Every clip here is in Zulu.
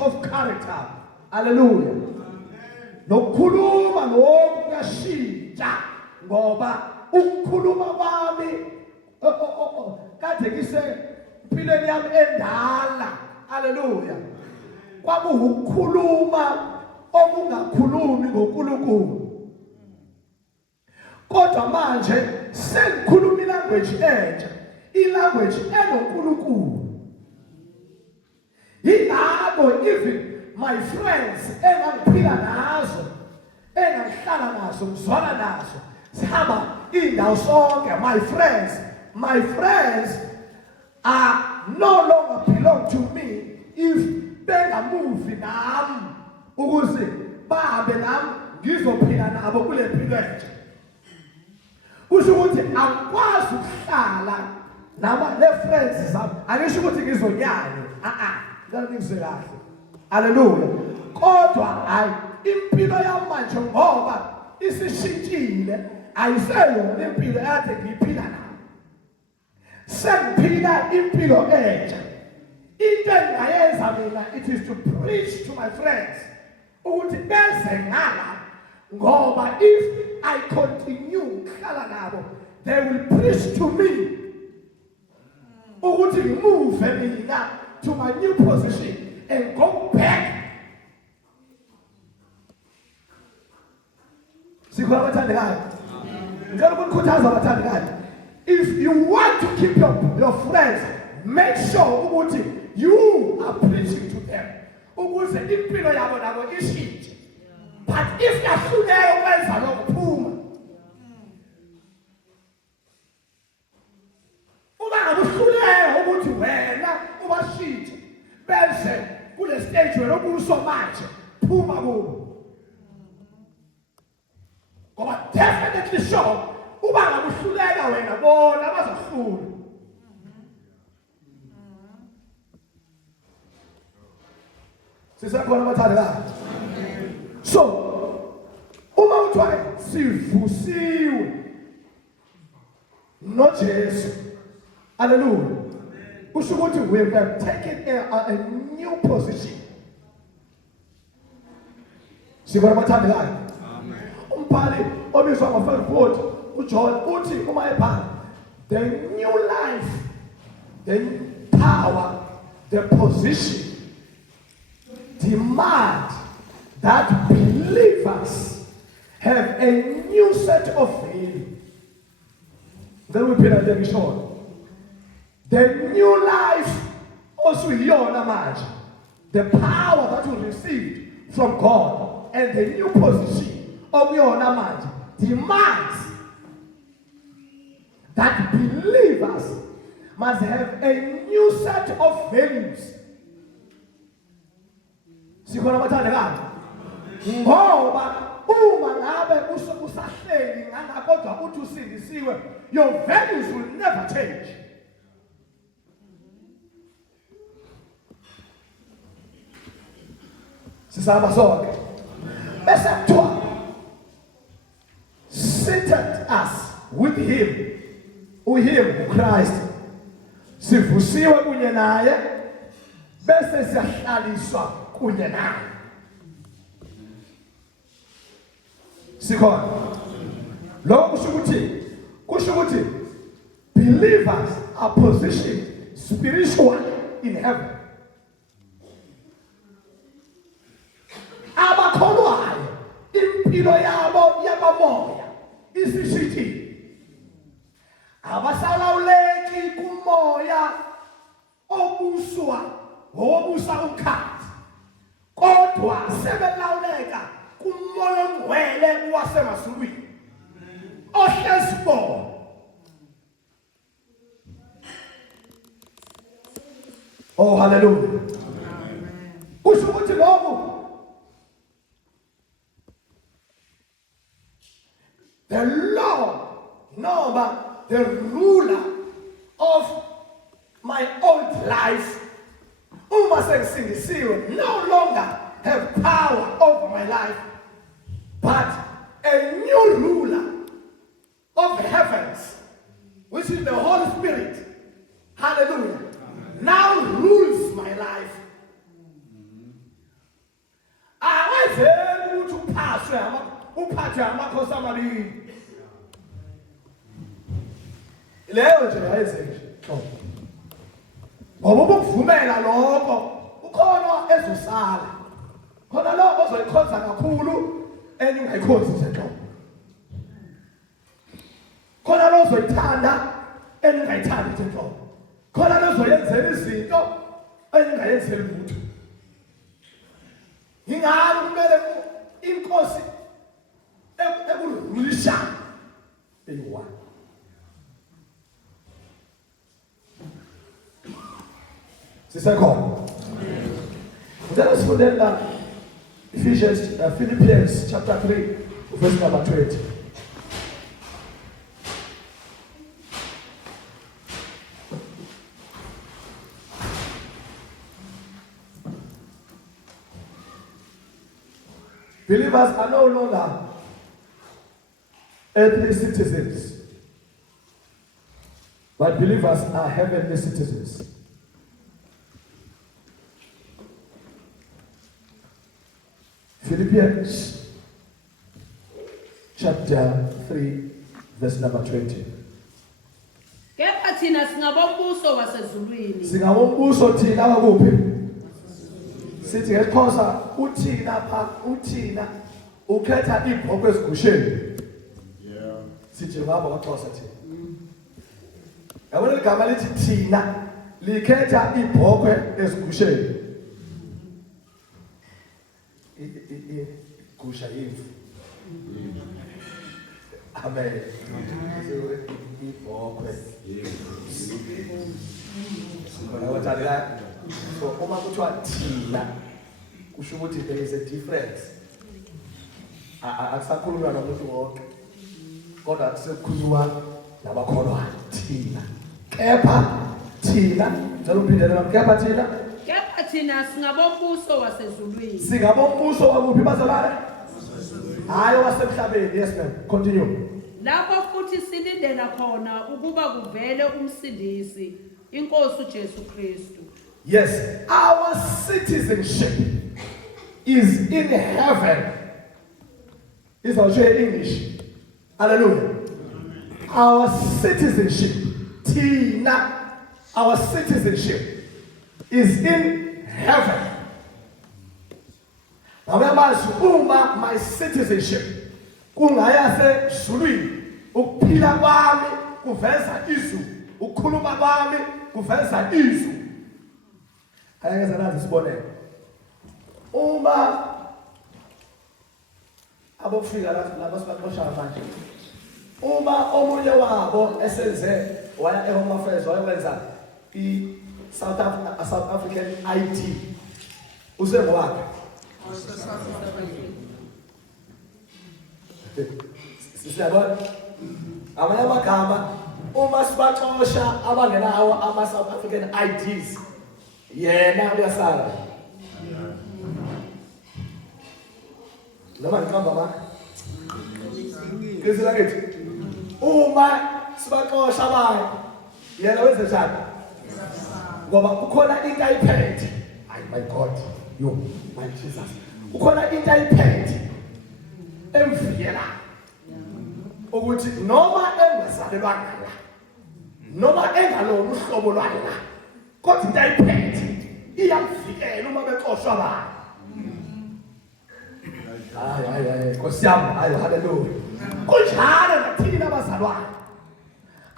of character. Hallelujah. Nokukhuluma ngoku kuyashintsha ngoba ukukhuluma kwami kade kisempilweni yami endala. Hallelujah. Kwakukhuluma okungakhulumi ngoNkulunkulu. Kodwa manje sengikhuluma ilanguage entsha, ilanguage enoNkulunkulu. Yingakho even my friends engangiphila nazo, engangihlala nazo, ngizwana nazo, sihamba indawo sonke, my friends are no longer belong to me if bengamuvi nami ukuze bahambe nami ngizophila nabo kule mpilo entsha. Kusho ukuthi angikwazi ukuhlala nama ne-friends zami, angisho ukuthi ngizonyane, ngizwe kahle. Hallelujah. Kodwa hayi impilo yami manje ngoba isishintshile, ayiseyona impilo ekade ngiyiphila nayo. Sengiphila impilo entsha. Into engayenza mina, it is to preach to my friends ukuthi beze ngala, ngoba if I continue ukuhlala nabo, they will preach to me ukuthi move mina to my new position and go back. Sikhona abathandekayo. Ngicela ukukhuthaza abathandekayo. If you want to keep your friends, make sure ukuthi you are preaching to them ukuze impilo yabo nabo ishintshe. But if yahluleka ukwenza lokho, phuma. Uma ngabuhluleka ukuthi wena ubashintshe bese kule stage wena okuso manje, phuma kubo. Ngoba definitely sure uba ngabuhluleka wena bona bazohlula. Sisakhona abathandekayo. So uma uthiwa sivusiwe noJesu, hallelujah, kusho ukuthi we have taken a new position. Sikhona abathandekayo. Umbhali obizwa ngo-1 Peter uJohn uthi uma ebhala, the new life, the power, the position demand that believers have a new set of value. Then we put that short. The new life also yona manje, the power that we received from God and the new position of yona manje demands that believers must have a new set of values. Sikhona abathandekayo. Ngoba uma ngabe usahleli ngakodwa uthi usindisiwe, your values will never change. Sisaba sonke. Bese kuthiwa seated us with him, Christ, sivusiwe kunye naye, bese siyahlaliswa kunye naye. Sikhona. Lokho kusho ukuthi believers are positioned spiritually in heaven. Abakholwayo impilo yabo yabamoya isishithile. Abasalawuleki kumoya obuswa ngobusa ukhathi, kodwa sebelawuleka kumoya ongcwele wasemazulwini ohlezi bona. Oh, hallelujah. Kusho ukuthi lokho the Lord, the ruler of my old life, uma sengisindisiwe, no longer have power over my life, but a new ruler of heavens, which is the Holy Spirit, hallelujah, now rules my life. uphathe amakhosi amabili. Leyo nje ayenzeke nje. Ngoba ukuvumela lokho ukhona ezosala. Khona lo ozoyikhonza kakhulu eningayikhozi nje nto. Khona lo ozoyithanda eningayithandi nje nto. Khona lo ozoyenzela izinto eningayenzeli lutho. Ingalo kumele inkosi ekulwisha eyiwa. Sisekhona. Ngicela sifundele la Philippians chapter 3 verse number 20. Believers are no longer earthly citizens, but believers are heavenly citizens. Philippians chapter 3 verse number 20. Kepha thina singabombuso wasezulwini. Singabombuso thina wakuphi? Sithi ngeXhosa uthina pha uthina ukhetha ibhokhwe ezigusheni. Yeah. Sithi ngaba kwaXhosa thina. Yabona igama lithi thina likhetha ibhokhwe ezigusheni. Igusha yethu. Amen. Ibhokhwe. So uma kuthiwa thina kusho ukuthi there is a difference. Akusakhulunywa nomuntu wonke. Kodwa sekukhulunywa nabakholwayo thina. Kepha thina, njalo uphindela kepha thina. Kepha thina singabombuso wasezulwini. Singabombuso wakuphi bazalwane? Hayi wasemhlabeni. Yes ma'am. Continue. Lapho futhi silindela khona ukuba kuvele umsindisi, inkosi uJesu Kristu. Yes, our citizenship is in heaven. Is also English. Hallelujah. Our citizenship, Tina, our citizenship is in heaven. Uma my citizenship kungayase zulwini ukuphila kwami kuveza izwi ukukhuluma kwami kuveza izwi. Ayengeza nazi isibonelo. Uma abofika lapho sibaxosha manje. Uma omunye wabo esenze waya eHome Affairs wayenza South African ID. Usengowakhe. Sisiyabona amanye amagama uma sibaxosha abangenawo ama South African IDs yena uyasala noma ngihamba makhe ngizila ngithi uma sibaxosha abanye yena wenze njani ngoba kukhona into ayiphethe. Ay my God, yo my Jesus, ukhona into ayiphethe emvikela ukuthi noma engazalelwana la noma engalona uhlobo lwala kodwa into ayiphethe iyamvikela uma bexoshwa ba. Hayi Nkosi yami, hayi hallelujah. Kunjalo nathina bazalwane.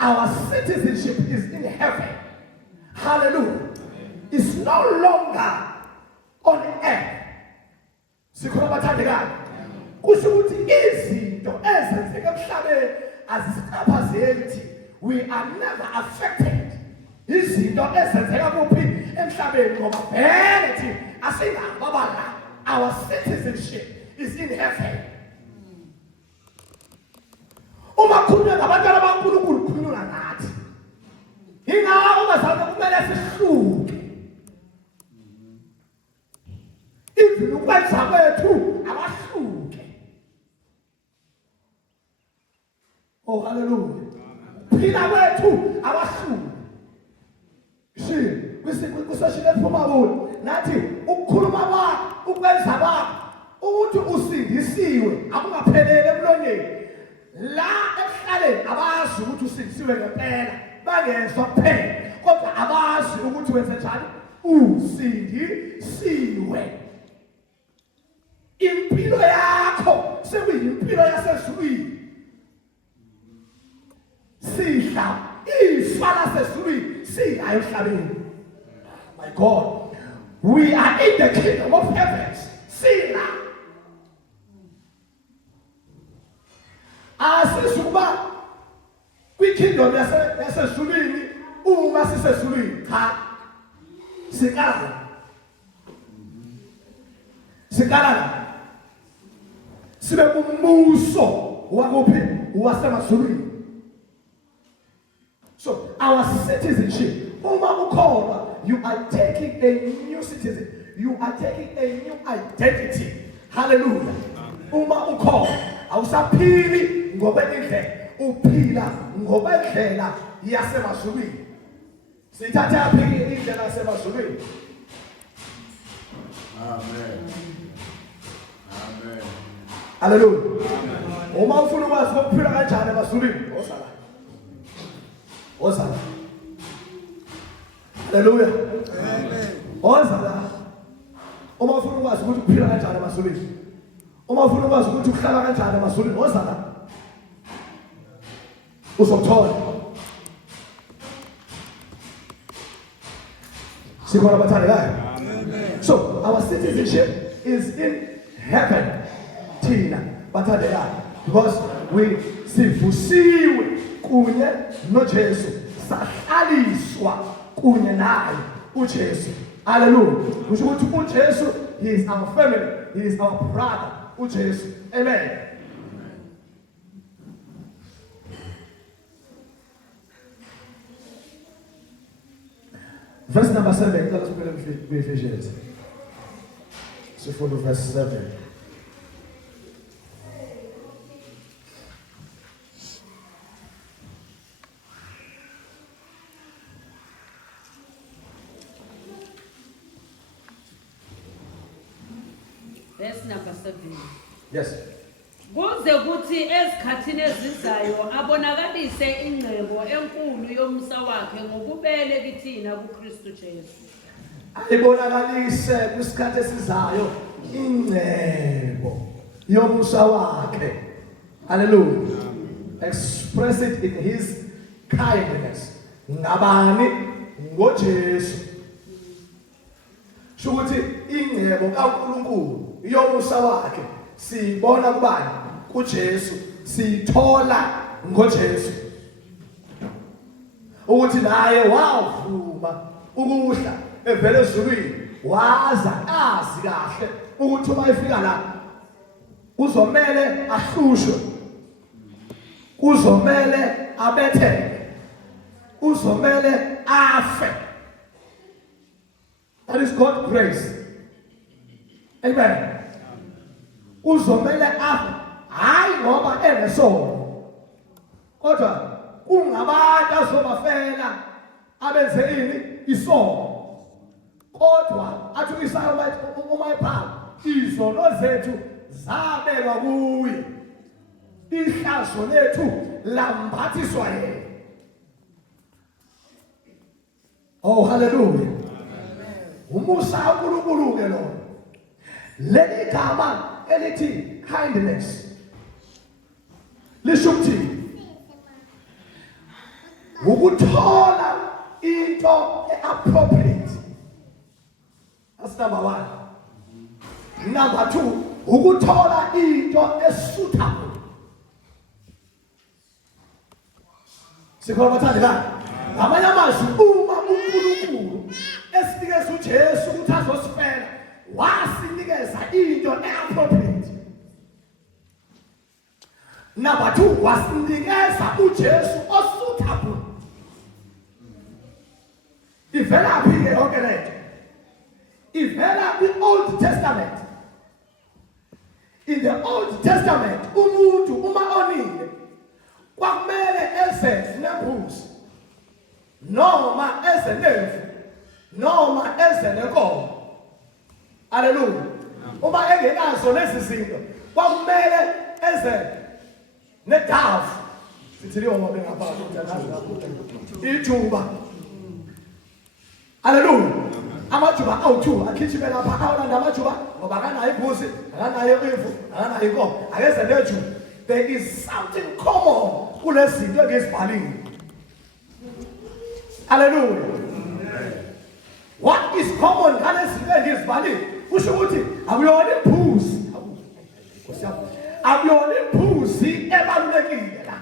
Our citizenship is in heaven. Hallelujah. It's no longer on earth. Sikhona bathandekayo. Kusho ukuthi izinto ezenzeka emhlabeni azisichaphazeli. We are never affected. Izinto ezenzeka kuphi emhlabeni ngoba vele thina asingababala. Our citizenship is in heaven. Uma khulunywa ngabantwana baNkulunkulu khulunywa nathi. Ingakho bazalwane kumele sihluke. Even ukwenza kwethu abahluke. Oh hallelujah. Phila kwethu abahluke. Kusashile ephuma kulo nathi ukukhuluma kwakho ukwenza kwakho ukuthi usindisiwe akungaphelele emlonyeni la ekuhlaleni abazi ukuthi usindisiwe ngempela bangezwa kuphela kodwa abazi ukuthi wenze njani usindisiwe impilo yakho sekuyimpilo yasezulwini sidla ifa lasezulwini siyayo emhlabeni. My God, we are in the kingdom of heavens. Sila asisukuba kwi-kingdom yasezulwini uma sisezulwini cha sikala sibe kumbuso wakuphi wasemazulwini. So our citizenship, uma ukholwa, you are taking a new citizen, you are taking a new identity. Hallelujah. Uma ukholwa awusaphili ngokwendlela, uphila ngokwendlela yasemazulwini. Sithatha yaphi indlela yasemazulwini? Amen. Amen. Hallelujah. Uma ufuna ukwazi ukuphila kanjani emazulwini, osala. Hallelujah. Amen. Osala. Uma ufuna ukwazi ukuthi uphila kanjani emazulwini, uma ufuna ukwazi ukuthi uhlala kanjani emazulwini, osala. Uzothola. Sikhona bathandekayo. So our citizenship is in heaven. Tina bathandekayo because we sivusiwe kunye noJesu, sahlaliswa kunye naye uJesu. Hallelujah. Kusho ukuthi uJesu, he is our family, he is our brother uJesu. Amen. Verse number 7, let us put it in Ephesians. So follow verse 7. Verse number 7. Yes. Kuze kuthi ezikhathini ezizayo abonakalise ingcebo enkulu yomsa wakhe ngokubele kithina kuKristu Jesu. Ayibonakalise kwisikhathi esizayo ingcebo yomsa wakhe. Hallelujah. Express it in his kindness. Ngabani? NgoJesu. Shukuthi ingcebo kaNkulunkulu yomsa wakhe sibona kubani? kuJesu, sithola ngoJesu. Ukuthi naye wavuma ukuhla evele ezulwini, waza azi kahle ukuthi uma efika la uzomele ahlushwe, uzomele abetheke, uzomele afe. That is God's grace. Amen. Uzomele afe hayi ngoba enesono, kodwa kungabantu azobafela abenze ini isono, kodwa athi uIsaya uma ephala izono zethu zabelwa kuye, ihlazo lethu lambathiswa yena. Oh hallelujah. Umusa uNkulunkulu ke lo. Leli gama elithi kindness lisho ukuthi ukuthola into appropriate. That's number 1. Number 2, ukuthola into suitable. Sikhona bathandekayo. Ngamanye amazwi uma uNkulunkulu esinikeza uJesu ukuthi azosifela, wasinikeza into appropriate. Number 2, wasinikeza uJesu osuitable. Ivela phi ke yonke lento? Ivela kwi-Old Testament. In the Old Testament, umuntu uma onile kwakumele eze nembuzi, noma eze nemvu, noma eze nenkomo. Hallelujah. uma engenazo lezi zinto kwakumele eze nedafu sithi leyo ngoba ngapha ukuthi akazi ijuba. Hallelujah. Amajuba awu2 akhithime lapha awulanda amajuba ngoba akanayo ibhuzi, akanayo imvu, akanayo inkomo, akeze nejuba. There is something common kulezi zinto engizibhalile. Hallelujah. What is common ngalezi zinto engizibhalile? Kusho ukuthi akuyona ibhuzi. Akuyona ibhuzi ebalulekile la.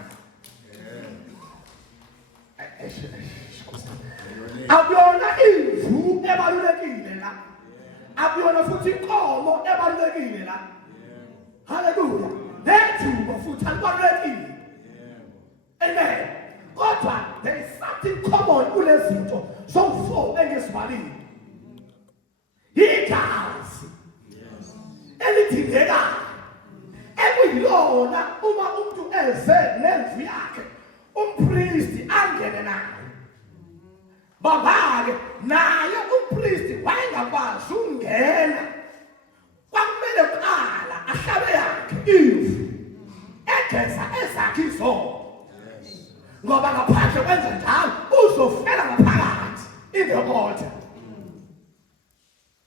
Akuyona imvu ebalulekile la. Akuyona futhi inkomo ebalulekile la. Hallelujah. Nejuba futhi alibalulekile. Amen. Kodwa there is something common kulezi zinto so engisibalile. Igazi elidingekayo ekuyilona uma umuntu eze nemvu yakhe umpristi angene nayo. Baba-ke naye umpristi wayengakwazi ukungena. Kwakumele kuqala ahlabe yakhe imvu egeza ezakhe izono. Ngoba ngaphandle kwenza njalo uzofela ngaphakathi in the altar.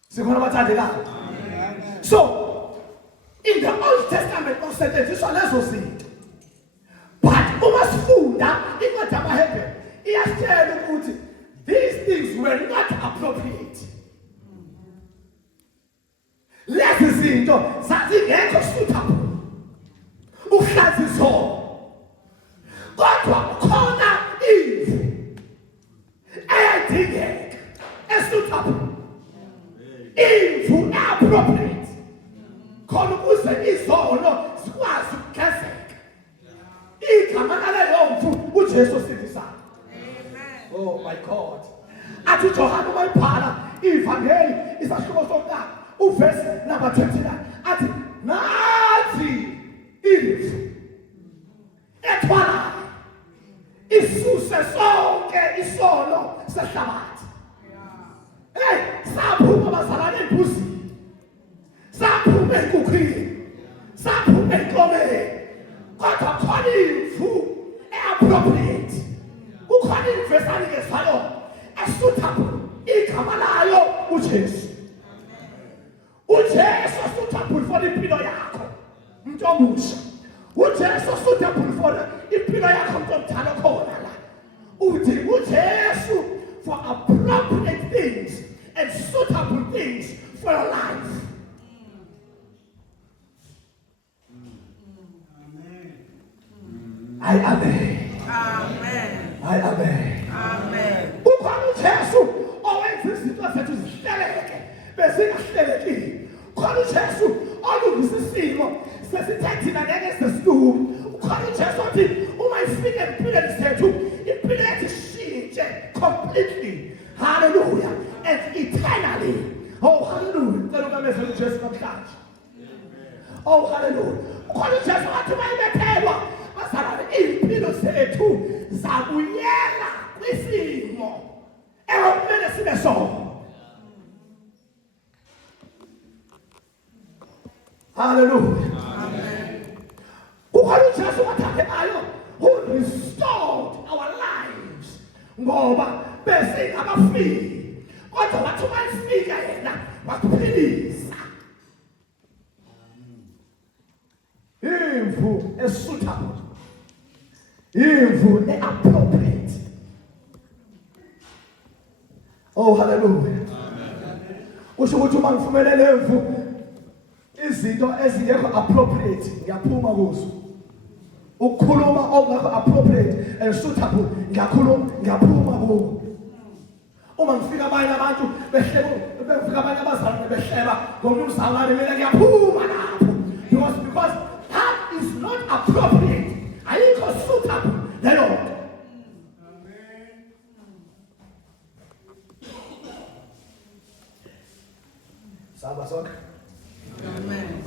Sikhona abathandekayo. So in the Old Testament kusetshenziswa lezo zinto. But uma sifunda incwadi yamaHebheru iyasitshela ukuthi these things were not appropriate. Lezi zinto zazingekho suitable ukuhlanza izono. Kodwa khona imvu eyadingeka esuitable, imvu appropriate khona ukuze izono zikwazi ukugezeka. Igama laleyo mvu uJesu sindisa. Oh my God. Athi uJohane mayibhala ivangeli isahluko sokuqala uverse number 29 athi nathi imvu ethwala isuse sonke isono sehlabathi. Hey, saphuma bazalwane ebhuzini, saphuma enkukhini, saphuma enkomeni. Kodwa khona imvu appropriate. Ukhona imvu esanikezwayo esuitable. Igama layo uJesu. uJesu suitable for impilo yakho umuntu omusha. uJesu suitable for impilo yakho umuntu omdala khona la. Uthi uJesu for appropriate things and suitable things for your life. I amen. Amen. I amen. Amen. Ukhona uJesu owenza izinto zethu zihleleke bezingahlelekile. Ukhona uJesu olungisa isimo sesithe thina ngeke sesilume. Ukhona uJesu othi uma ifike empilweni zethu impilo yethu ishintshe completely. Hallelujah. And eternally. Oh hallelujah. Cela ukameze uJesu namhlanje. Oh hallelujah. Ukhona uJesu othi mayibethelwa bazalwane impilo zethu zabuyela kwisimo ekumele sibe sona. Hallelujah. Amen. Ukhona uJesu wathandekayo who restored our lives ngoba besingabafiki kodwa wathi mayifika yena wakuphilisa. Imvu esuitable, imvu appropriate. Oh hallelujah. Usho ukuthi uma ngifumelele imvu izinto ezingekho appropriate ngiyaphuma kuzo. Ukukhuluma okungekho appropriate and suitable ngiyaphuma kuzo. Uma ngifika abanye abantu behleba befika abanye abazalwane behleba ngomuntu umzalwane mina ngiyaphuma lapho because that is not appropriate. Ayikho suitable leyo. Saba sonke. Amen.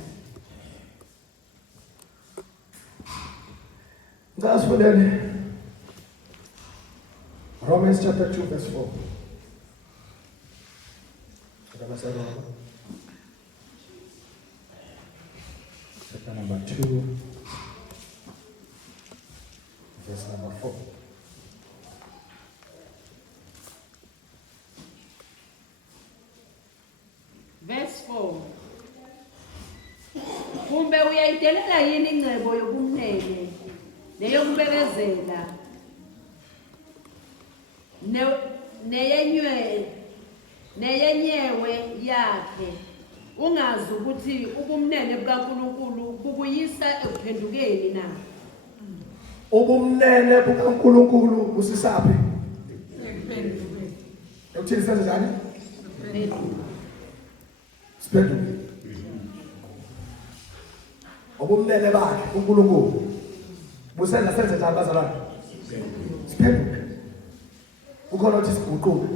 Ngasifunele Romans chapter 2 verse 4. number 2, verse number 4. Verse 4. Kumbe uyayidelela yini ingcebo yobumnene neyokubekezela neyenyewe yakhe ungazi ukuthi ubumnene bukaNkulunkulu bukuyisa ekuphendukeni na? Ubumnene bukaNkulunkulu busisaphi? Ekuthini senze njani? Siphenduke. Ubumnene bakhe uNkulunkulu busenza senze njani bazalwane? Siphenduke. Ukhona uthi siguquke.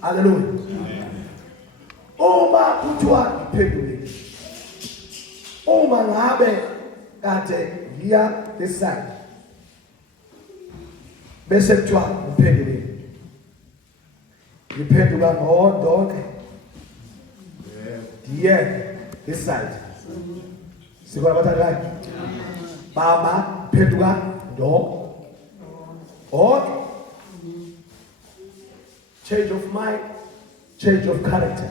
Hallelujah. Uma kuthiwa ngiphendule, uma ngabe kade ngiya this side bese kuthiwa ngiphendule, ngiphenduka ngodonke ndiye this side. Sikona bathakayo baba phenduka ndo ok. Change of mind, change of character.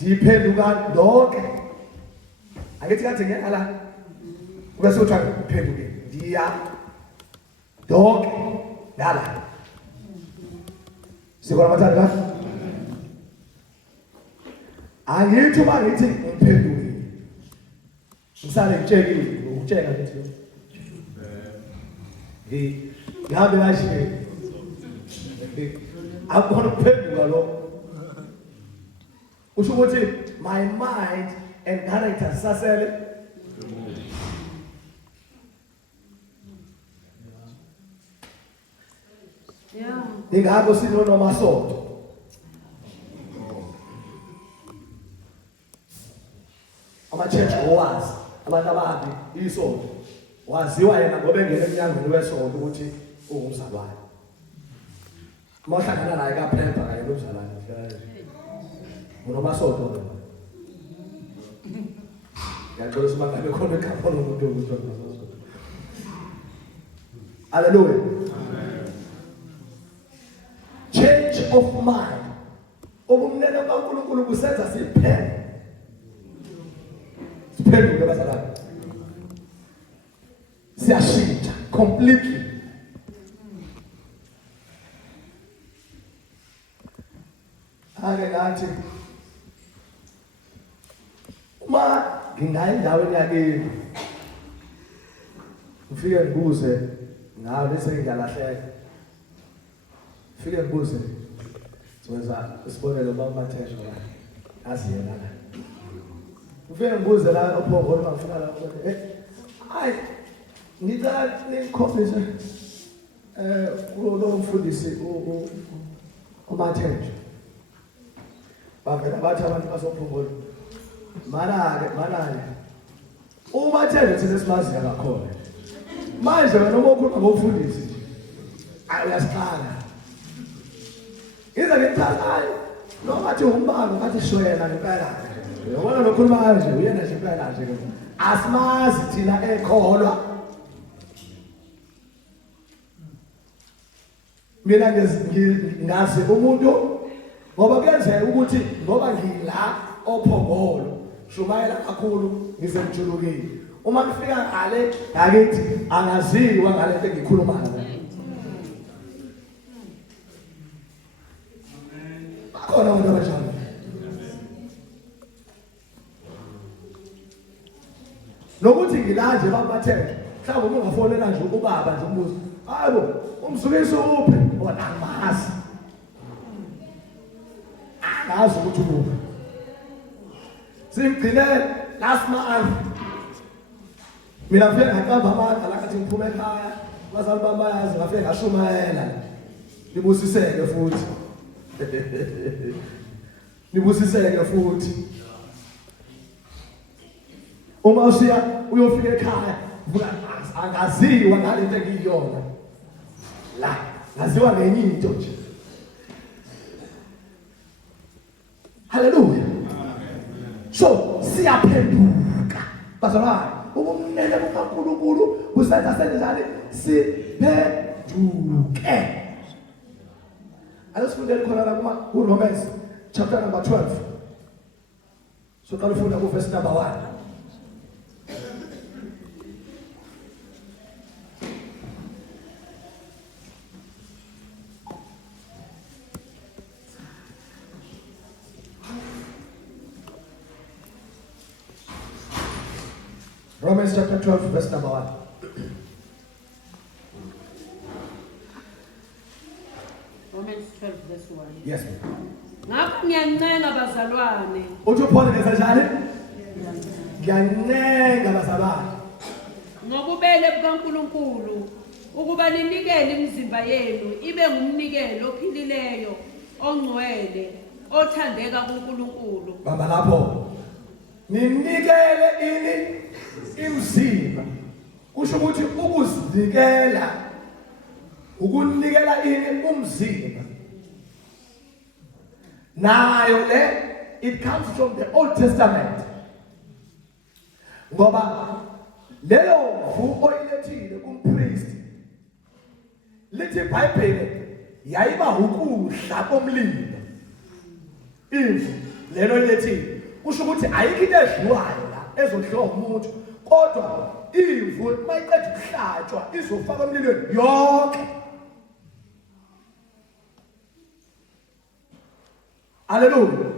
Diphenduka ndonke. Angithi kathi ngiyala. Bese uthi ngiphenduke. Ndiya ndonke ngala. Sikona bathakayo. Angithi uma ngithi ngiphendule. Ngisale ngitshekile ukutsheka ngithi. Ngabe kahle. Akukho ukuphenduka lo. Usho ukuthi my mind and character sasele. Yeah. Ingakho sinono masonto. Ama-church owazi abantu ababi isonto waziwa yena ngoba engene emnyangweni wesonto ukuthi ungumzalwane. Mohlangana naye kaPrempa kanye nomzalwane unomasonto lo. Ngiyaqolisa uma ngabe khona ekhapha lomuntu ukuthi hallelujah. Change of mind. Ubumnene kaNkulunkulu busenza siphenduke bazalwane. Siyashintsha completely. Ake ngathi uma ngingaya endaweni yakini ngifike ngibuze ngawe bese ngiyalahleka. Ngifike ngibuze senza isibonelo bamathesha la asiyena la. Ngifike ngibuze la ophongolo bafuna la hayi ngicela nikhombise lo mfundisi umathesha. Bavela bathi abantu basophongolo. Mana-ke. Umathele thina simaziya kakhona. Manje wena uma ukhuluma ngomfundisi uyasiqala. Iza ngithathayo noma athi umbalo ngathi shwela ngempela. Uyabona lokhuluma kanje uyena nje impela nje. Asimazi thina ekholwa. Mina ngazi umuntu ngoba kuyenzeka ukuthi ngoba ngila ophongolo shumayela kakhulu ngizemjulukile. Uma ngifika ngale ngakithi angaziwa ngale nto engikhuluma ngayo. Bakhona abantu abanjalo. Nokuthi ngilanje babathethe mhlawumbe uma ungafonela nje ubaba nje umbuzo hayibo umzukisi uphi wona angamazi. Angazi ukuthi uphi. Simgcine last month. Mina ngifike ngaqamba amandla la kathi ngiphume ekhaya. Bazali bami bayazi ngafike ngashumayela. Nibusiseke futhi. Nibusiseke futhi. Uma usiya uyofika ekhaya angaziwa ngalento engiyiyona. La ngaziwa ngenye into nje. Hallelujah. So siyaphenduka bazalwane ubumnene bukaNkulunkulu busenza senjani siphenduke. Asifundele khona la kuRomans chapter number 12. So qala ufunda ku verse number 1. Romans chapter 12 verse number 1. Romans 12 verse 1. Yes. Ngakho ngiyancenga bazalwane. Uthi uPaul ngenza njani? Ngiyancenga bazalwane. Ngobubele bukaNkulunkulu ukuba ninikele imizimba yenu ibe ngumnikelo ophilileyo, ongcwele, othandeka kuNkulunkulu. Bamba lapho. Ninikele ini imizimba. Kusho ukuthi ukuzinikela ukunikela ini umzimba. Nayo le it comes from the Old Testament. Ngoba leyo mvu oyilethile kumpriest lithi iBhayibheli yayiba ukudla komlilo. Imvu lelo lethile kusho ukuthi ayikho into edliwayo la ezodliwa umuntu, kodwa imvu mayiqeda ukuhlatshwa izofaka emlilweni yonke. Hallelujah.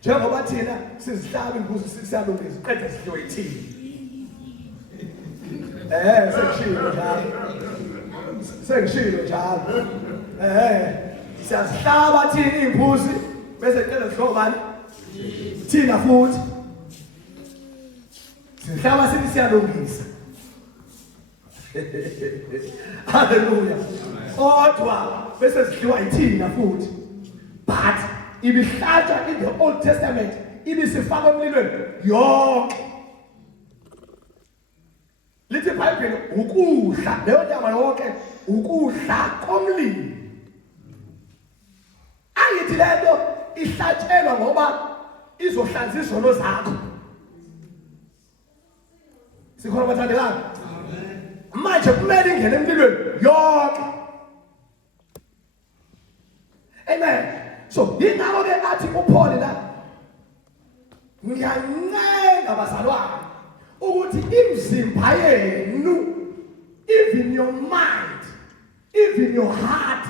Njengoba thina sizihlaba imbuzi sisiyalungisa qede sidliwe ithini. Sengishilo njalo. Sengishilo njalo. Siyazihlaba thina imbuzi bese qede sidliwe bani? Thina futhi. Sihlaba sithi siyalungisa. Hallelujah. Kodwa bese sidliwa ithina futhi. But ibihlatshwa in the Old Testament ibisifaka emlilweni yonke. Lithi iBhayibheli ukudla leyo nyama yonke ukudla komlilo. Ayithi lento ihlatshelwa ngoba izohlanza izono zakho. Sikhona bathandekayo. Manje kumele ingene emlilweni yonke. Amen. So yingakho ke athi uPaul la ngiyancenga bazalwane ukuthi imizimba yenu, even your mind, even your heart,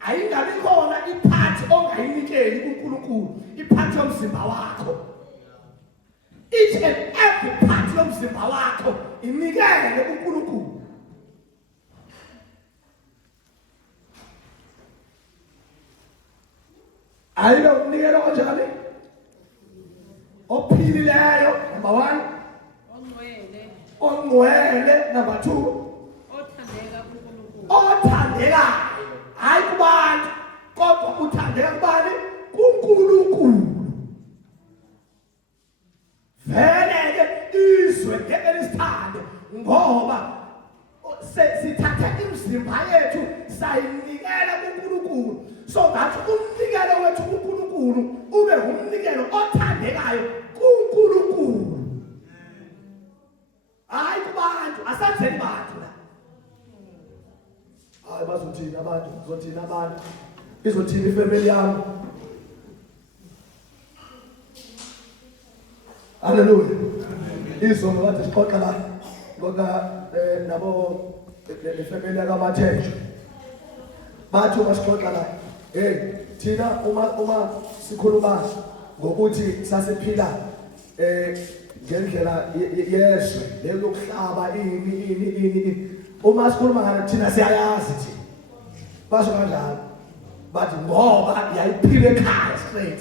ayingabi khona iphathi ongayinikeli kuNkulunkulu, iphathi yomzimba wakho. Each and every part yomzimba wakho inikele kuNkulunkulu. Ayibe umnikelo kanjani? Ophilileyo, number 1. Ongcwele, number 2. Othandeka kuNkulunkulu. Othandekayo, hayi kubantu, kodwa uthandeka kubani? kuNkulunkulu. Vele ke izwe ngeke lisithande ngoba sithatha imizimba yethu sayinikela kuNkulunkulu. So that umnikelo wethu kuNkulunkulu ube umnikelo othandekayo kuNkulunkulu. Hayi kubantu, asenzeni bantu la. Hayi bazothina abantu, bazothina abantu. Izothina ifamily yami. Hallelujah. Izolo bathi sixoxa la ngoba nabo ifamily kaMathesha. Bathi basixoxa la. Thina uma sikhuluma ngokuthi sasiphila ngendlela yeswe leyokuhlaba ini uma sikhuluma ngalo thina siyayazi thina. Basho kanjalo. Bathi ngoba yayiphila ekhaya straight.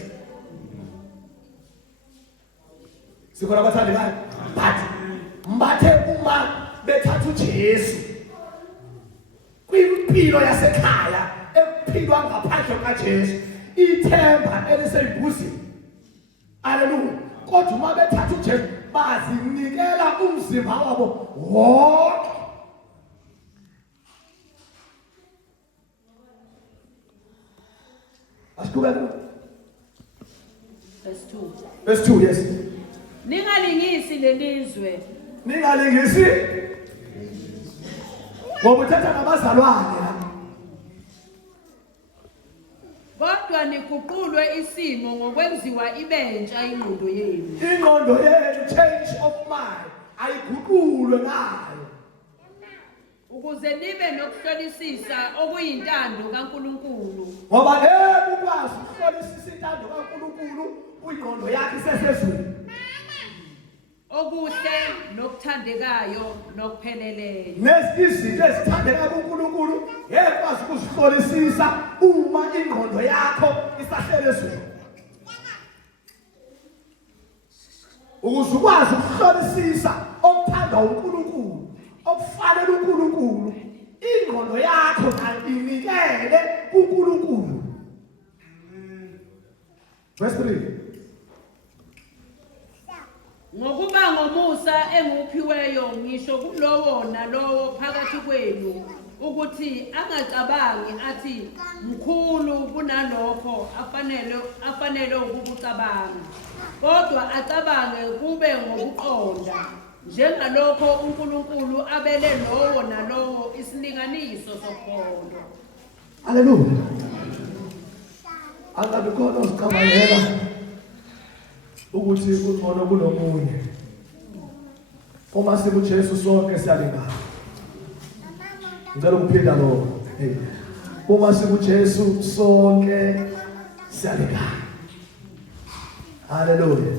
Sikhona bathandekayo. But mbathe uma bethatha uJesu kwimpilo yasekhaya ephilwa ngaphandle kaJesu, ithemba eliseyibhuzini. Hallelujah. Kodwa uma bethatha uJesu bazinikela umzimba wabo wonke. Asiqhubeke. verse 2. Verse 2, yes. Ningalingisi lelizwe Ningalingisi ngoba uthatha ngabazalwane la. kodwa niguqulwe isimo ngokwenziwa ibentsha ingqondo yenu. Ingqondo yenu, change of mind, ayiguqulwe ngayo. Ukuze nibe nokuhlolisisa okuyintando kaNkulunkulu. Ngoba ukwazi ukuhlolisisa intando kaNkulunkulu uyingqondo yakhe isesezweni. Okuhle nokuthandekayo nokupheleleyo. Izinto ezithandeka kuNkulunkulu ngekwazi ukuzihlolisisa uma ingqondo yakho isahlele ezweni. Ukuze ukwazi ukuhlolisisa okuthandwa uNkulunkulu, okufanele uNkulunkulu, ingqondo yakho ayinikele kuNkulunkulu. Verse 3. Ngokuba ngomusa enguphiweyo ngisho kulowo nalowo phakathi kwenu ukuthi angacabangi athi mkhulu kunalokho afanele ukukucabanga, kodwa acabange kube ngokuqonda njengalokho uNkulunkulu abele lowo nalowo isilinganiso sokhondo. Hallelujah. Angabe khona ozicabangela ukuthi kukhona kunomunye. Uma sikuJesu sonke siyalingana. Ngicela ukuphinda lokho. Uma sikuJesu sonke siyalingana. Hallelujah.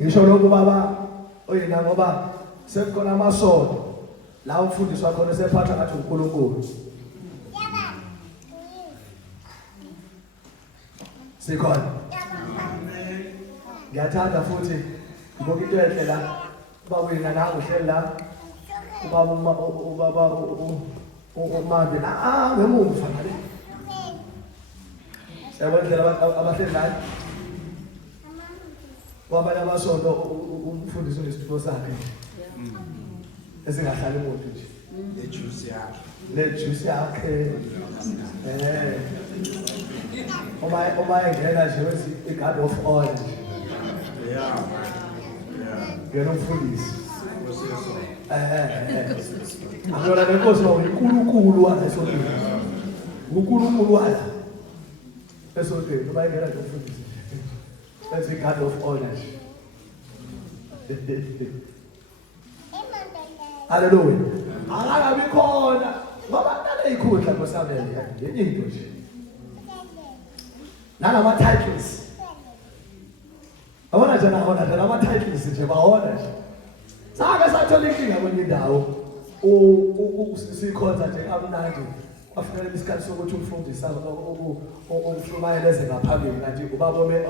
Ngisho lokho baba oyena ngoba sekukhona amasonto la umfundiswa khona sephatha ngathi uNkulunkulu. Sikhona. Ngiyathanda futhi ngoba into enhle la baba wena la uhleli la ubaba umambe la ngemuva ngale. Siyabonga abahleli la. Wabanye amasonto umfundisi unesipho sakhe. Esingahlali umuntu nje. Le juice yakhe. Oma engena nje wethi i-God of orange. Ngena umfundisi. Akuyona lenkosi uNkulunkulu wala esontweni. uNkulunkulu wala esontweni. Uma engena nje umfundisi. That's the God of orange. Hallelujah. Akabi khona ngoba nale ikhundla ngosabele ngenye into nje. Nalama titles. Abona njana khona nalama titles nje bahona nje. Sake sathola inkinga kwenye indawo. Sikhonza nje amnandi. Kwafanele isikhathi sokuthi umfundisi umshumayeleze ngaphambili kanti ubabome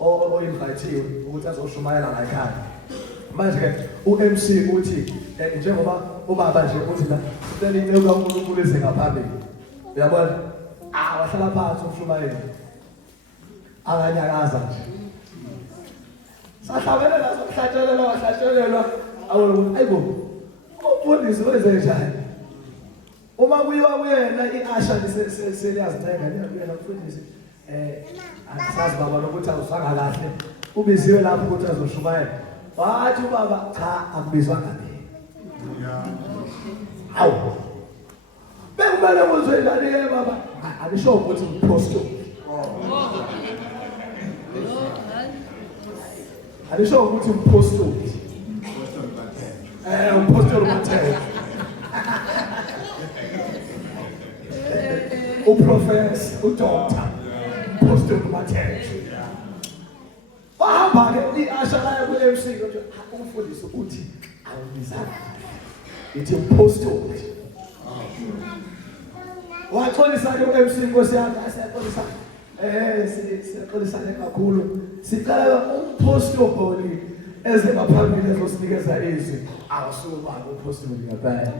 o-invite ukuthi azoshumayela la ekhaya. Manje ke uMC uthi njengoba ubaba nje uthi la sicela inceku kaNkulunkulu eze ngaphambili. Uyabona? Wahlala phansi umshumayela. Akanyakaza nje. Sahlabela la sokuhlatshelelwa awona ayibo. Umfundisi wenze njani? Uma kuyiwa kuyena iAsha seliyazincenga liyena umfundisi asazi baba nokuthi awusanga kahle ubiziwe lapho ukuthi azoshumayela wathi ubaba cha akubizwanga mina awu bekumele kuzwe njani ke baba alisho ukuthi uPaul alisho ukuthi uPaul uPaul Matthew uprofessor, udoctor, Apostle Matthew. Wahamba ke iAsha la kuMC ukuthi umfundisi uthi awubizana. Ithi Apostle. Waxolisa ke uMC Nkosi yami asiyaxolisa. Siyaxolisa kakhulu. Sicela uMapostle Boli eze ngaphambili ezosinikeza izwi. Awasuka uPapostle ngempela.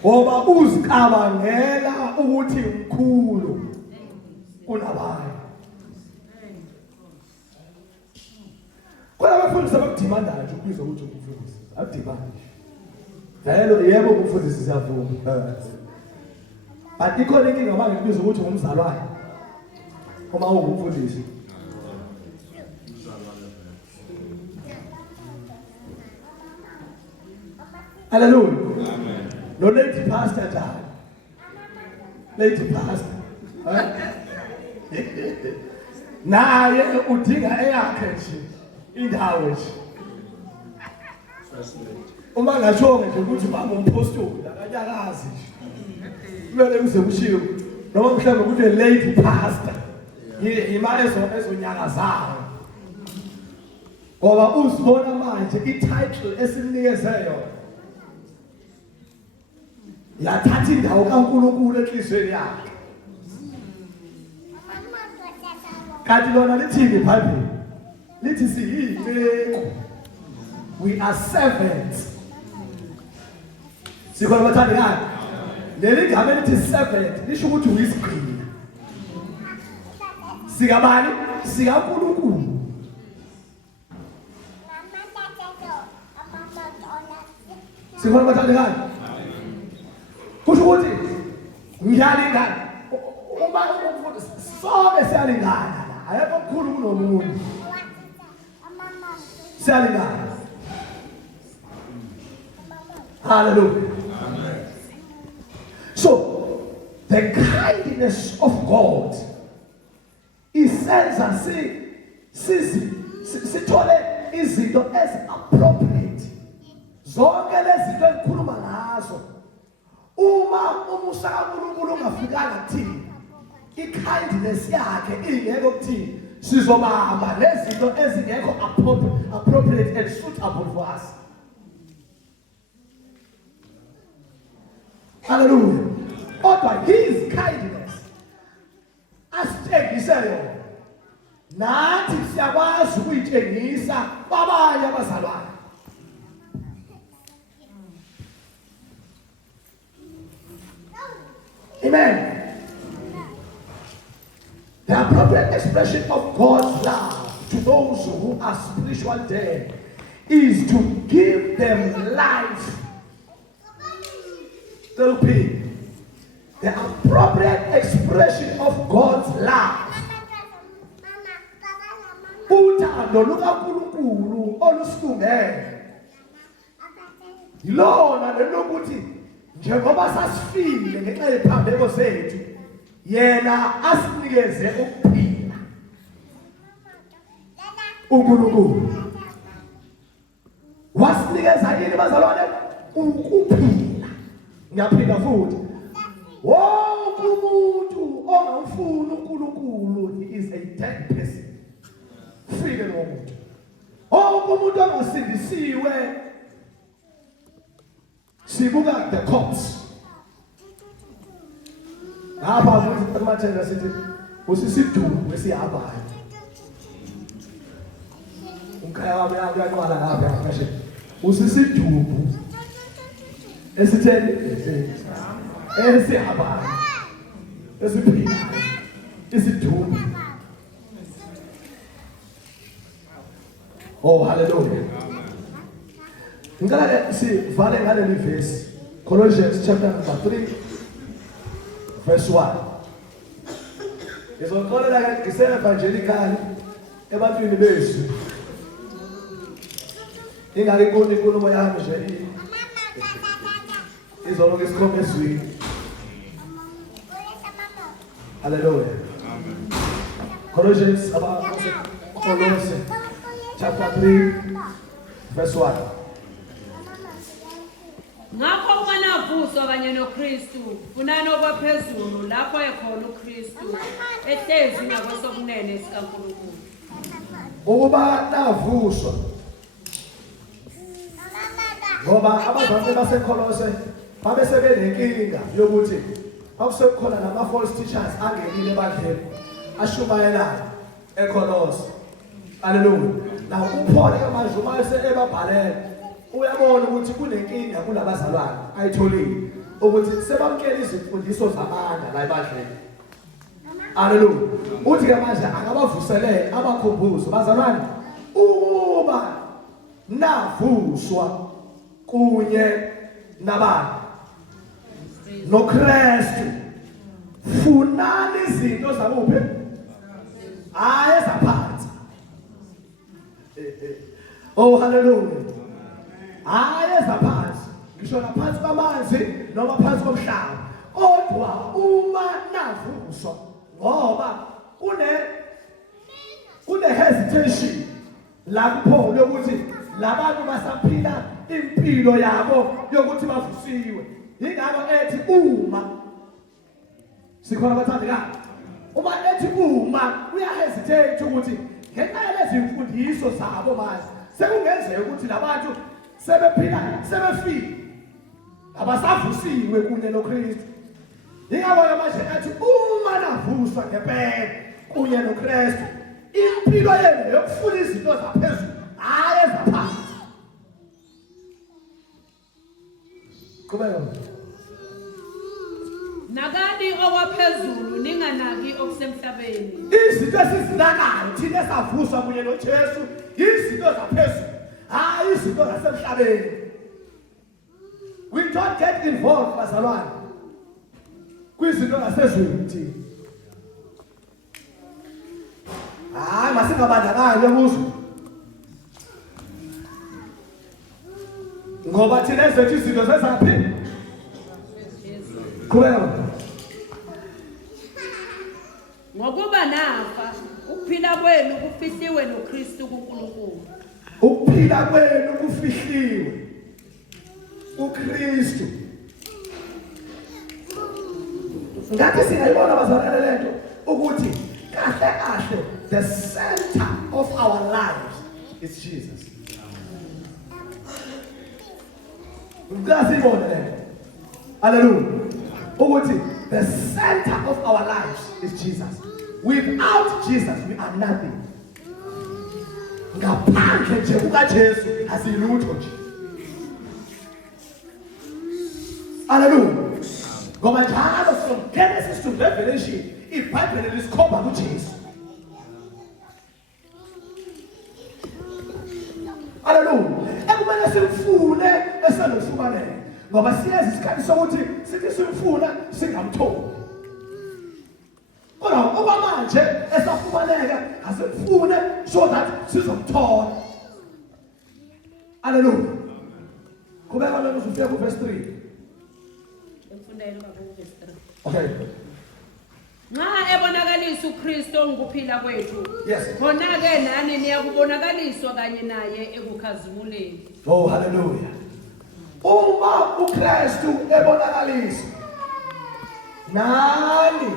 Ngoba uzicabangela ukuthi mkhulu kunabanye. Kodwa abafundisi abakudimanda nje ukubizwa ukuthi umfundisi. Akudimandi. Vele yebo umfundisi siyavuma. But ikhona inkinga uma ngikubiza ukuthi ungumzalwane. Uma ungumfundisi. Hallelujah. Amen. No lady pastor njani? Lady pastor. Naye udinga eyakhe nje indawo nje. Uma ngashonge nje ukuthi mama umpostoli akanyakazi nje. Kumele uze ushiwe noma mhlawumbe ukuthi lady pastor. Imali ezonyakazayo. Ngoba uzibona manje i-title esinikeze yona. Yathatha indawo kaNkulunkulu enhlizweni yakhe. Kanti lona lithini iBhayibheli? Lithi siyinceku. We are servants. Sikhona bathandekayo. Leli gama elithi servant lisho ukuthi uyisigqila. Sikabani? SikaNkulunkulu. Sikhona bathandekayo. Kusho ukuthi ngiyalingana. Uma umfundisi sonke siyalingana. Ayekho omkhulu kunomunye. Siyalingana. Hallelujah. Amen. So, the kindness of God isenza sithole izinto ezi-appropriate. Zonke lezi zinto engikhuluma ngazo. Uma umusa kaNkulunkulu ungafikanga kuthini, i-kindness yakhe ingekho kuthini, sizobamba lezi zinto ezingekho appropriate and suitable for us. Hallelujah. Kodwa his kindness asitshengise yona. Nathi siyakwazi ukuyitshengisa kwabanye abazalwane. Amen. The appropriate expression of God's love to those who are spiritual dead is to give them life. Still P. The appropriate expression of God's love. Uthando lukaNkulunkulu olusilungele. Yilona lelokuthi njengoba sasifile ngenxa yephambeko zethu, yena asinikeze ukuphila. uNkulunkulu wasinikeza yini bazalwane? Ukuphila. Ngiyaphinda futhi. Wonke umuntu ongamfuni uNkulunkulu is a dead person. Fike lo muntu. Wonke umuntu ongasindisiwe sibuka the corpse. Ngapha ukuthi kumathenda sithi usisidumo esihambayo. Umkhaya wami uyanqala ngapha ngasho usisidumo esitheni esihambayo esiphila isidumo. Oh hallelujah. Ngicela sivale ngaleli verse Colossians chapter number 3 verse 1. Izokholela ke ngise-evangelical ebantwini bethu. Ingake kuthi inkulumo yami nje izoloku isikhombe ezwini. Hallelujah. Amen. Colossians chapter 3 verse 1. Ngakho umanavuswa kanye noKristu funani okwaphezulu lapho ekhona uKristu ehlezi ngakwesokunene sikaNkulunkulu. Ukuba navuswa ngoba abazalwane baseKolose babesebenenkinga yokuthi akusekhona nama false teachers angenile ebandleni ashumayelayo eKolose. Hallelujah. Now uPaul ke manje uma esebabhalela uyabona ukuthi kunenkinga kulabazalwane ayitholile ukuthi sebamkela izimfundiso zamanga la ebandleni. Hallelujah. Uthi ke manje akabavuselele abakhumbuzo bazalwane ukuba navuswa kunye nabani noKristu funani izinto zakuphi hayi ezaphansi. Oh hallelujah. Hayi ezaphansi ngisho naphansi kwamanzi noma phansi komhlaba, kodwa uma navuswa ngoba kune hesitation la kupholo yokuthi labantu basaphila impilo yabo yokuthi bavusiwe. Ingakho ethi uma sikhona bathandekayo, uma ethi uma uyahesitate ukuthi ngenxa yalezi mfundiso zabo manje sekungenzeka ukuthi labantu sebephila sebefile abasavusiwe kunye noKristu. Ingakho manje ethi uma navuswa ngempela kunye noKristu, impilo yenu yokufuna izinto zaphezulu hayi ezaphansi. Qhubeka. Nakani okwaphezulu ninganaki okusemhlabeni. Izinto esizinakayo thina esavuswa kunye noJesu izinto zaphezulu hayi izinto zasemhlabeni. We don't get involved bazalwane kwizinto zasezweni thina. Hayi masingabandakanye kuzo ngoba thina ezethu izinto zezaphi. Qhubeka. Ngokuba nafa ukuphila kwenu kufihliwe noKristu kuNkulunkulu. Ukuphila kwenu kufihliwe uKristu. Ngathi singayibona bazalwane lento ukuthi kahle the center of our lives is Jesus. Ngazibona lento. Hallelujah. Ukuthi the center of our lives is Jesus. Without Jesus we are nothing. Ngaphandle nje kukaJesu asilutho nje. Hallelujah. Ngoba njalo from Genesis to Revelation iBhayibheli lisikhomba kuJesu. Hallelujah. Ekumele simfune esenofumanele. Ngoba siyazi isikhathi sokuthi sithi simfuna singamtholi. Kodwa ngoba manje esafumaneka asimfune so that sizomthola. Hallelujah. Kubeka lo uzofika ku verse 3. Emfundeni kaBaba verse 3. Okay. Nxa ebonakalisa uKristu ngokuphila kwethu. Yes. Khona ke nani niyakubonakaliswa kanye naye ekukhazimuleni. Oh hallelujah. Uma uKristu ebonakalisa nani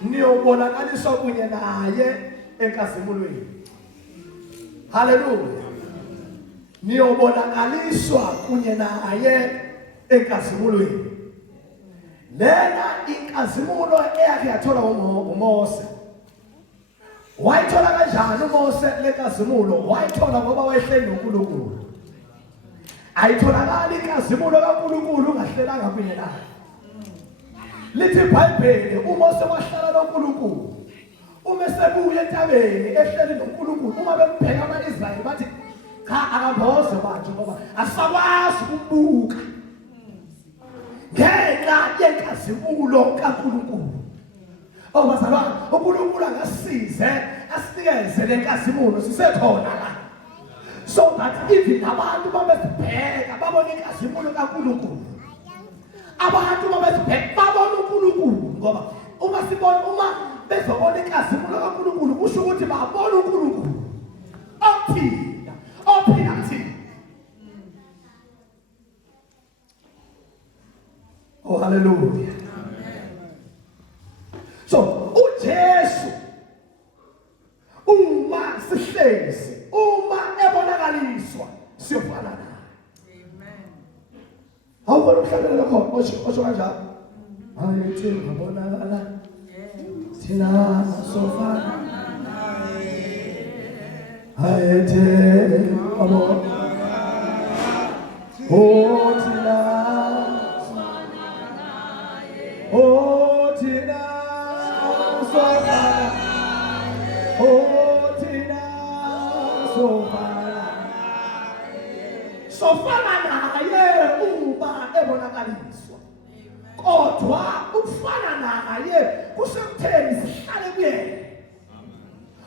niyobonakaliswa kunye naye enkazimulweni. Hallelujah. Niyobonakaliswa kunye naye enkazimulweni. Lena inkazimulo eyakhe yathola uMose. Wayithola kanjani uMose lenkazimulo? Wayithola ngoba wayehleli noNkulunkulu. Ayitholakala inkazimulo kaNkulunkulu ungahlelanga kunye naye. Lithi iBhayibheli uMose wahlala noNkulunkulu. Uma sebuya entabeni ehleli noNkulunkulu, uma bebheka amaIsrayeli bathi cha akamboze manje ngoba asakwazi ukubuka. Ngenxa yenkazimulo kaNkulunkulu. Oh bazalwane, uNkulunkulu angasize asinikeze lenkazimulo sisekhona la. So that even abantu babesibheka babona inkazimulo kaNkulunkulu. Abantu babesibheka babona uNkulunkulu ngoba uma bezobona inkazimulo kaNkulunkulu kusho ukuthi babona uNkulunkulu. Ophila kuthina. Oh hallelujah. So uJesu uma sihlezi, uma ebonakaliswa siyofana naye. Amen. Awubona umhlabelo lokho osho kanjalo. Ayithi ngabonakala. Thina sofana naye. Ayithi ngabonakala. Oh thina oh Tina sofana oh Tina sofana naye uma ebonakaliswa kodwa ukufana naye kusekutheni sihlale kuyena.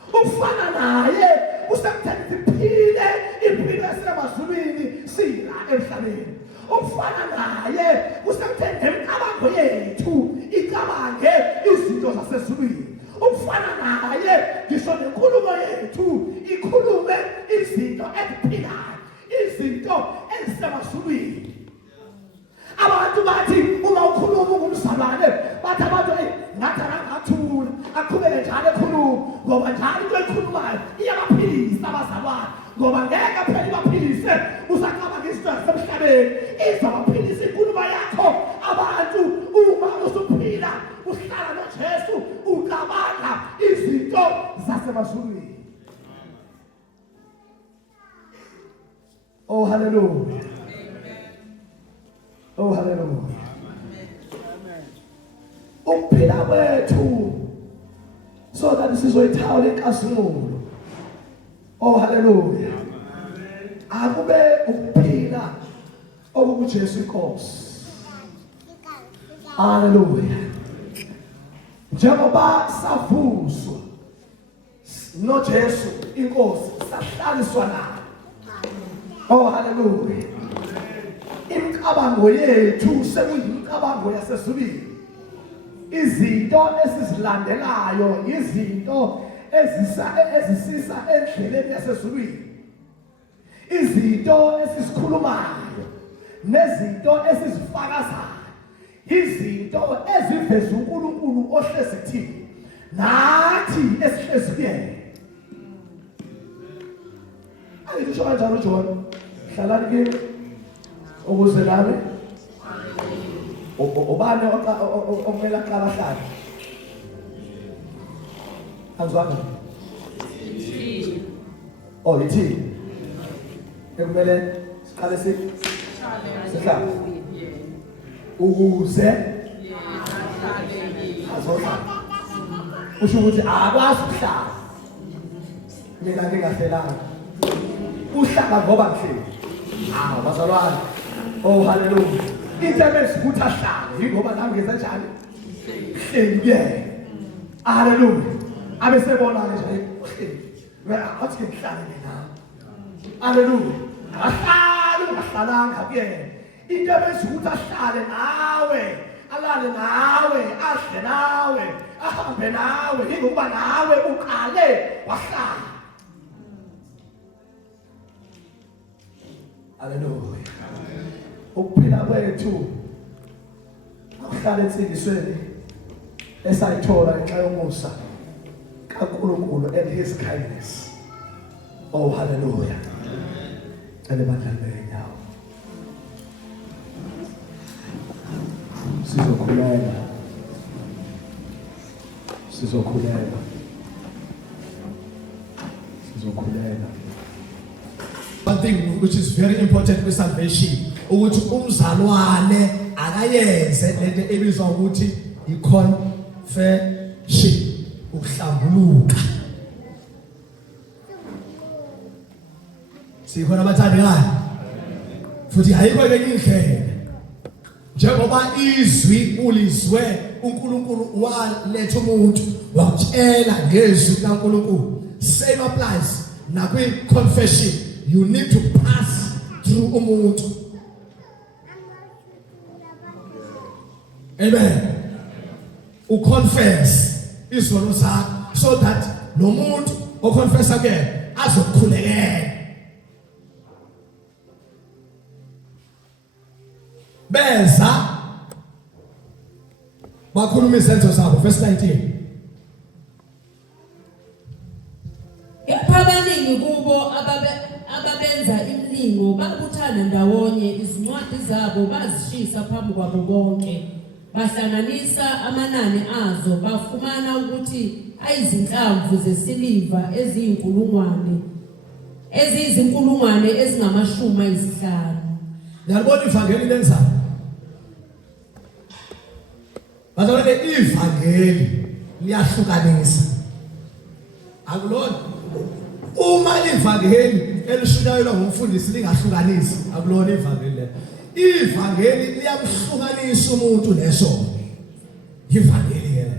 Ukufana naye kusekutheni siphile impilo esemazulwini sila emhlabeni. Ukufana naye kusekutheni nemicabango yethu icabange izinto zasezulwini. Ukufana naye ngisho nenkulumo yethu ikhulume izinto eziphilayo, izinto ezisemazulwini. Abantu bathi uma ukhuluma ngumzalwane bathi abantu ngathi angathula aqhubeke njalo ekhuluma ngoba njalo into ekhulumayo iyabaphilisa abazalwane ngoba ngeke phela ibaphilise usacabanga izinto zasemhlabeni izabaphilisa inkulumo yakho. Abantu uma usuphila uhlala noJesu ucabanga izinto zasemazulwini. Oh hallelujah. Oh hallelujah. Ukuphila kwethu so that sizoyithawula inkazimulo. Oh hallelujah. Akube ukuphila okuJesu Inkosi. Hallelujah. Njengoba savuzwa noJesu Inkosi sahlaliswa naye. Oh hallelujah. Imicabango yethu sekuyimicabango yasezulwini. Izinto esizilandelayo izinto ezisisa endleleni yasezulwini. Izinto esisikhulumayo nezinto esizifakazayo. Izinto eziveza uNkulunkulu ohlezi thina nathi esihlezi kuyena. Ayisho kanjalo John. Hlalani kimi ukuze nami ubani okumele aqala hlala anzwana ithi ekumele siqale sihlala ukuze azohlala usho ukuthi akwazi ukuhlala mina ngingahlelanga uhlala ngoba ngihleli bazalwane. Oh hallelujah. Into esikuthi ahlala yingoba nami ngenza njani hleli kuyena. Hallelujah. Abesebona nje uhleli athi ngihlale mina. Hallelujah. Ahlala ungahlalanga kuyena. Into esikuthi ahlale nawe, alale nawe, adle nawe, ahambe nawe yingoba nawe uqale wahlala. Hallelujah. Ukuphila kwethu akuhlala ensindisweni esayithola ngenxa yomusa kaNkulunkulu and his kindness. Oh hallelujah. Elebandla lenyawo sizokhulela. One thing which is very important with salvation, ukuthi umzalwane akayenze lento ebizwa ukuthi i-confession, ukuhlambuluka. Sikhona abathandekayo futhi ayikho enye indlela. Njengoba izwi ulizwe uNkulunkulu waletha umuntu wakutshela ngezwi kaNkulunkulu, same applies nakwi-confession. You need to pass through umuntu. Amen. Uconfess izono zakho so that no muntu oconfessa ke azokukhulekela. Beza bakhuluma izenzo zabo verse 19. Abaningi kubo ababenza imlingo babuthana ndawonye, izincwadi zabo bazishisa phambi kwabo bonke, bahlanganisa amanani azo, bafumana ukuthi ayizinhlamvu zesiliva ezizinkulungwane ezingamashumi ayisihlanu. Ngiyabona ivangeli lenzayo. Bazalwane, ivangeli liyahlukanisa. Akulona uma ivangeli elishunyayelwa ngumfundisi lingahlukanisi, akulona ivangeli le. Ivangeli liyamhlukanisa umuntu nesona. ivangeli ke lelo.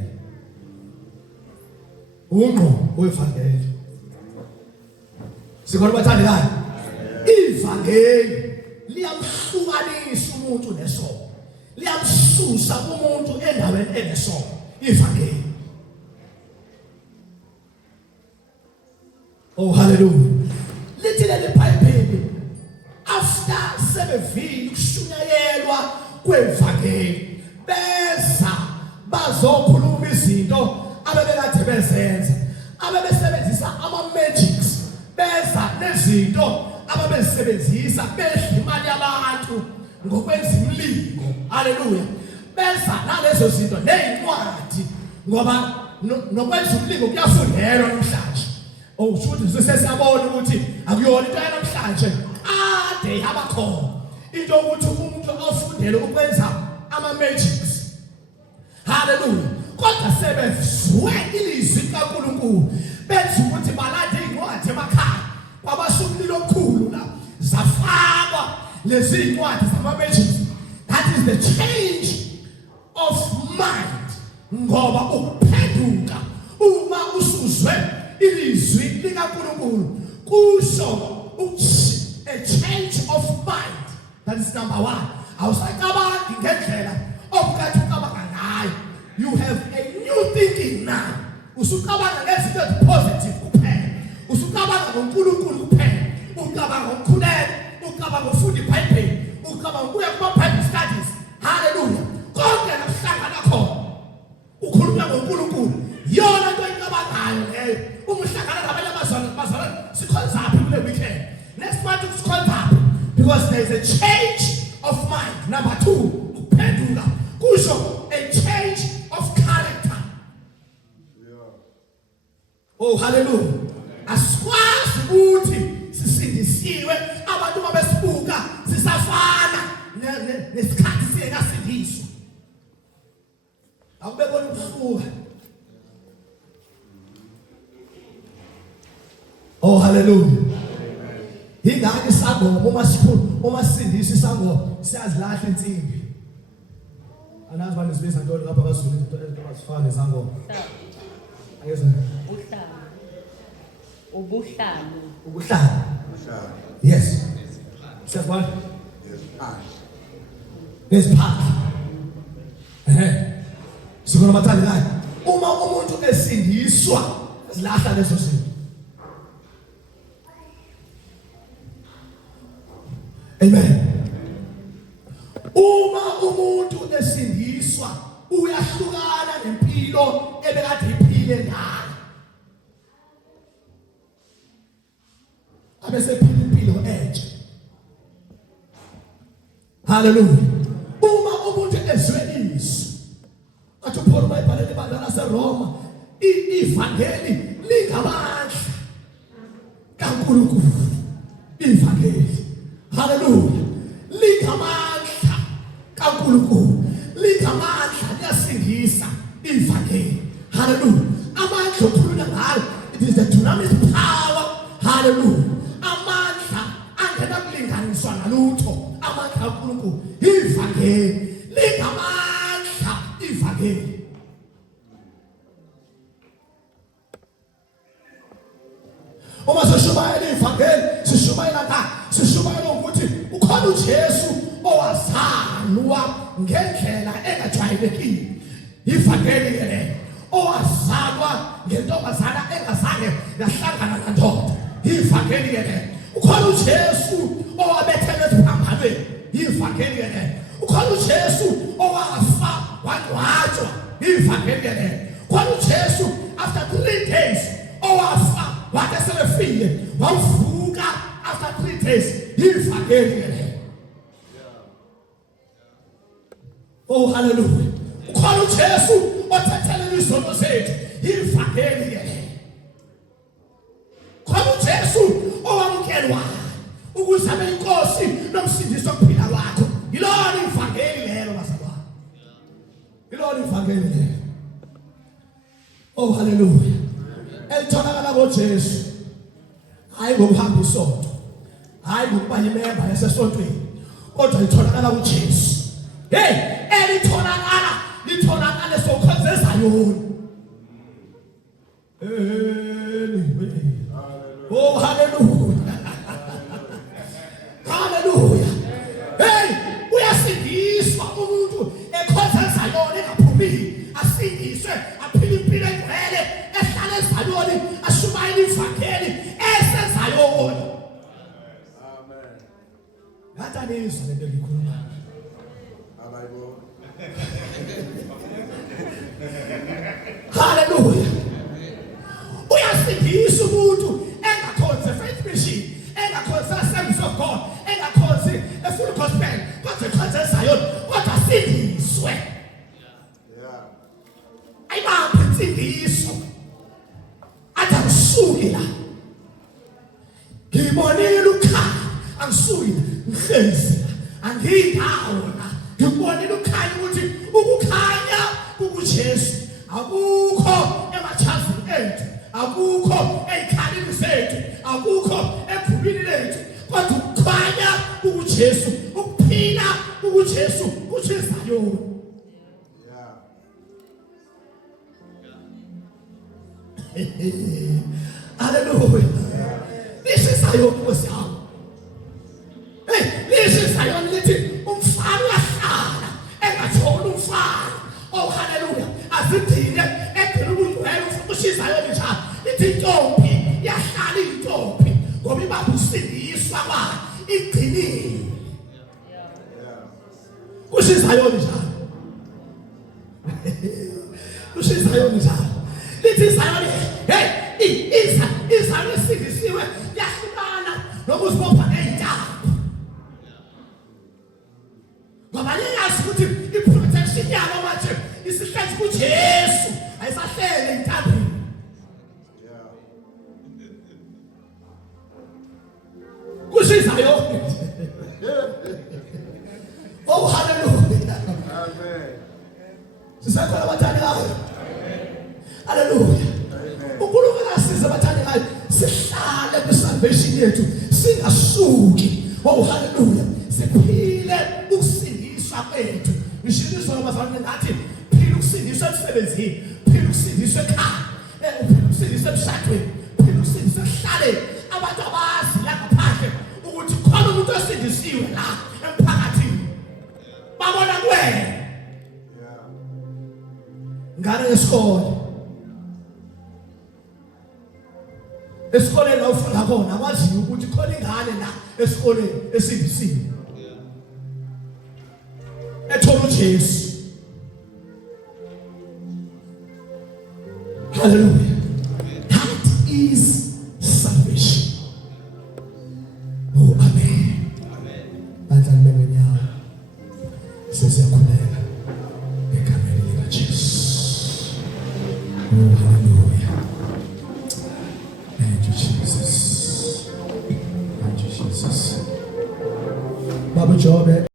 Ungqo wevangeli. Sikhona bathandekayo. Ivangeli liyamhlukanisa umuntu nesono. Liyamsusa umuntu endaweni enesono. Ivangeli. Oh hallelujah. Lithi leli Bible after sebevile ukushunyayelwa kwevangeli beza bazokhuluma izinto abebekade bezenza, abebesebenzisa ama magics, beza nezinto ababezisebenzisa bedla imali yabantu ngokwenza imlingo. Haleluya. Beza nalezo zinto nezincwadi ngoba nokwenza umlingo kuyafundelwa namhlanje. Ukuthi sesiyabona ukuthi akuyona into yanamhlanje ade yabakhona into ukuthi umuntu afundele ukwenza ama magics. Haleluya. Kodwa sebezwe ilizwi kaNkulunkulu benza ukuthi balande incwadi emakhaya kwabashumlilo omkhulu la zafakwa lezi incwadi zama magics. That is the change of mind. Ngoba ukuphenduka uma usuzwe ilizwi likaNkulunkulu kusho a change of mind. That is number one. Awusacabangi ngendlela okade ucabanga ngayo. You have a new thinking now. Usucabanga ngezinto ezipositive kuphela. Usucabanga ngoNkulunkulu kuphela. Ucabanga ngokukhuleka, ucabanga ngokufunda iBhayibheli, ucabanga ukuya kuma-Bible studies. Hallelujah. Konke nakuhlangana khona ukhuluma ngoNkulunkulu. Yona into encabangayo leyo. Umhlangana nabanye abazalwane sikhonza aphi kule weekend. Next month sikhonza aphi because there is a change of mind. Number two, kuphenduka kusho a change of character. Oh hallelujah. Asikwazi ukuthi sisindisiwe abantu mabesibuka sisafana nesikhathi singakasindiswa. Akubekona ukuhluka. Oh hallelujah. Ingane isangoma uma sindisa isangoma siyazilahla insimbi. Anazi bani sibiza ntoni lapha kaZulu into ezifana nezangoma. Ayeza. Ubuhlalo. Yes. Siyabona? Yes. Sikhona bathandekayo. Uma umuntu esindiswa zilahla lezo zinto. Amen. Uma umuntu esindiswa uyahlukana nempilo ebekade iphile ngayo. Abesephila impilo entsha. Hallelujah. Uma umuntu ezwe izwi athi uPaul bayibhalela ibandla laseRoma, ivangeli lingamandla kaNkulunkulu. Ivangeli. Hallelujah. Lingamandla kaNkulunkulu. Lingamandla liyasindisa ivangeli. Hallelujah. Amandla okhuluma ngayo, it is the dunamis power. Hallelujah. Amandla angena kulinganiswa nalutho. Amandla kaNkulunkulu. Ivangeli. Lingamandla ivangeli. Uma sishumayela ivangeli, sishumayela ngani? Sishumayela ukuthi ukhona uJesu owazalwa ngendlela engajwayelekile. Ivangeli lelo. Owazalwa ngentombazana engazange yahlangana nendoda. Ivangeli lelo. Ukhona uJesu owabethelwe eziphambanweni. Ivangeli lelo. Ukhona uJesu owafa wangcwatshwa. Ivangeli lelo. Ukhona uJesu after 3 days owafa wathi selefile wavuka after 3 days. Ivangeli lelo. Oh hallelujah. Ukhona uJesu othethelele izono zethu. Ivangeli lelo. Ukhona uJesu owamukelwa ukuze abe inkosi nomsindisi wokuphila kwakho. Yilona ivangeli lelo bazalwane. Yilona ivangeli lelo. Oh hallelujah. Elitholakala ngoJesu. Hayi ngokuhamba isonto. Hayi ngokuba yimemba yasesontweni. Kodwa litholakala kuJesu. Hey, elitholakala litholakala sokho Zion. Oh, hallelujah. Hallelujah. Hey, uyasindiswa umuntu ekhotha eZayoni engaphumili, asindiswe aphile impilo engcwele ehlala eZayoni, ashumayela ivangeli eseZayoni. Amen. Ngatanizwa lento likhuluma. Hallelujah. Uyasindisa umuntu engakhonze faith mission, engakhonze Assemblies of God, engakhonze a full gospel, kodwa ekhonze eZayoni, kodwa asindiswe. Ayibambe insindiso. Athi angisuki la. Ngibonile ukhaya, angisuki la, ngihlezi la, angiyindawo la. Ngibonile ukhaya ukuthi ukukhanya kukuJesu. Akukho emachazini ethu, akukho ezikhaleni zethu, akukho ekhulwini lethu, kodwa ukukhanya kukuJesu, ukuphila kukuJesu, kuSizayoni. Hallelujah. This is Zion was young. Hey, this is Zion lithi umfana uyahlala engatholi umfana. Oh, hallelujah. Azidile ephela ubungcwele uSizayoni njalo. Lithi intombi yahlala intombi ngoba ibamba usindiswa kwayo igcinile. uSizayoni njalo. uSizayoni njalo. Lithi Zayoni, hey, izalo esindisiwe yahlukana nokuzibopha ngey'ntambo. Ngoba liyazi ukuthi i-protection yalo manje isihlezi kuJesu, ayisahlele ey'ntambini. kuSizayoni. Oh, hallelujah. Amen. Sisakhona abathandekayo. Hallelujah. uNkulunkulu asize abathandekayo sihlale kwi-salvation yethu singasuki. Oh, hallelujah. Siphile ukusindiswa kwethu. Ngishiniswa abazalwane ngathi phila ukusindiswa emsebenzini, phila ukusindiswa ekhaya, phila ukusindiswa emshadweni, phila ukusindiswa ekuhlaleni. Abantu abazi la ngaphandle ukuthi khona umuntu osindisiwe la emphakathini. Babona kuwena. Ngane yesikole. Esikoleni la ufunda khona akwaziyo ukuthi khona ingane la esikoleni esindisiwe. Ethola uJesu. Hallelujah. That is salvation. Oh, amen. Amen. Bazali benyawo. Sesiyakhuleka egameni likaJesu. Oh, hallelujah. Thank you, Jesus. Thank you, Jesus. Baba Jobe.